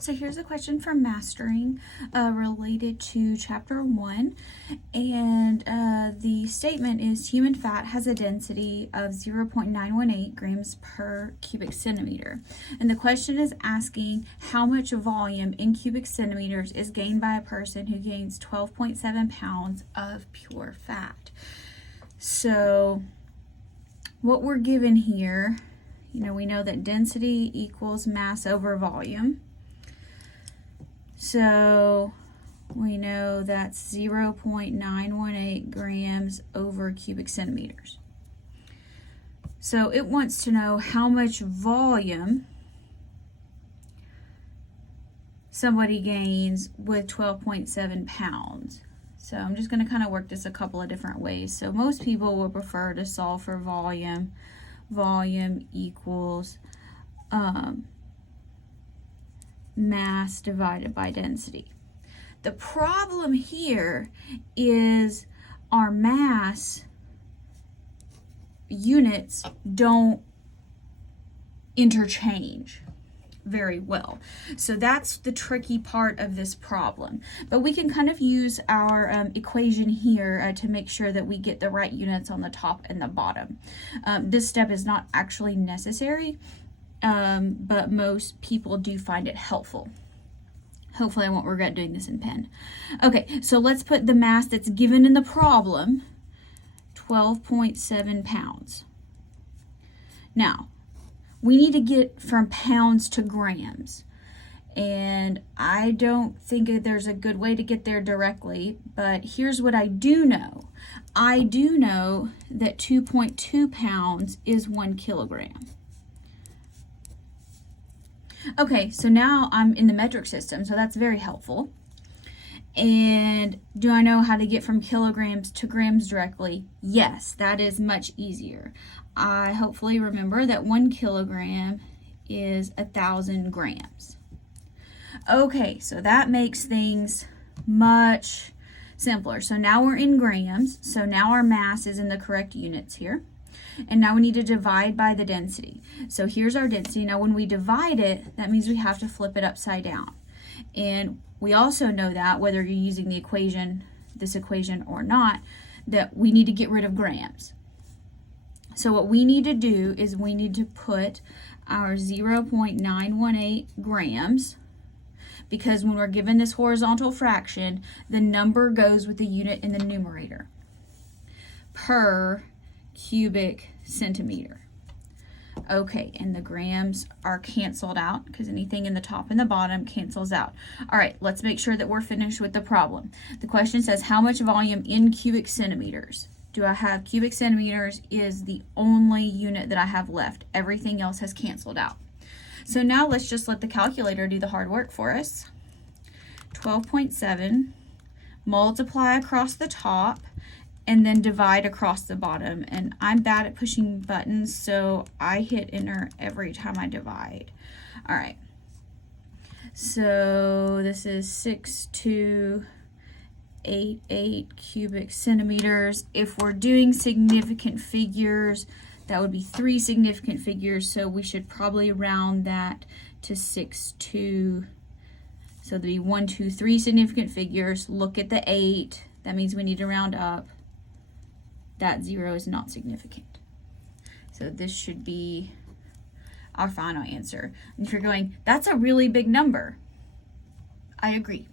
So here's a question from Mastering related to Chapter 1. And the statement is human fat has a density of 0.918 grams per cubic centimeter. And the question is asking how much volume in cubic centimeters is gained by a person who gains 12.7 pounds of pure fat. So what we're given here, we know that density equals mass over volume. So we know that's 0.918 grams over cubic centimeters. So it wants to know how much volume somebody gains with 12.7 pounds. So I'm just going to kind of work this a couple of different ways. So most people will prefer to solve for volume. Volume equals mass divided by density. The problem here is our mass units don't interchange very well. So that's the tricky part of this problem. But we can kind of use our equation here to make sure that we get the right units on the top and the bottom. This step is not actually necessary, but most people do find it helpful. Hopefully I won't regret doing this in pen. Okay, so let's put the mass that's given in the problem, 12.7 pounds. Now, we need to get from pounds to grams. And I don't think that there's a good way to get there directly, but here's what I do know. I do know that 2.2 pounds is 1 kilogram. Okay, so now I'm in the metric system, so that's very helpful. And do I know how to get from kilograms to grams directly? Yes, that is much easier. I hopefully remember that 1 kilogram is 1,000 grams. Okay, so that makes things much simpler. So now we're in grams, so now our mass is in the correct units here. And now we need to divide by the density. So here's our density. Now when we divide it, that means we have to flip it upside down. And we also know that whether you're using the equation, this equation or not, that we need to get rid of grams. So what we need to do is we need to put our 0.918 grams, because when we're given this horizontal fraction, the number goes with the unit in the numerator, per cubic centimeter. Okay, and the grams are canceled out because anything in the top and the bottom cancels out. All right, let's make sure that we're finished with the problem. The question says how much volume in cubic centimeters do I have? Cubic centimeters is the only unit that I have left. Everything else has canceled out. So now let's just let the calculator do the hard work for us. 12.7 multiply across the top and then divide across the bottom. And I'm bad at pushing buttons, so I hit enter every time I divide. All right. So this is 6,288 cubic centimeters. If we're doing significant figures, that would be 3 significant figures, so we should probably round that to 6,2. So there'd be 1, 2, 3 significant figures. Look at the 8. That means we need to round up. That 0 is not significant. So this should be our final answer. And if you're going, that's a really big number, I agree.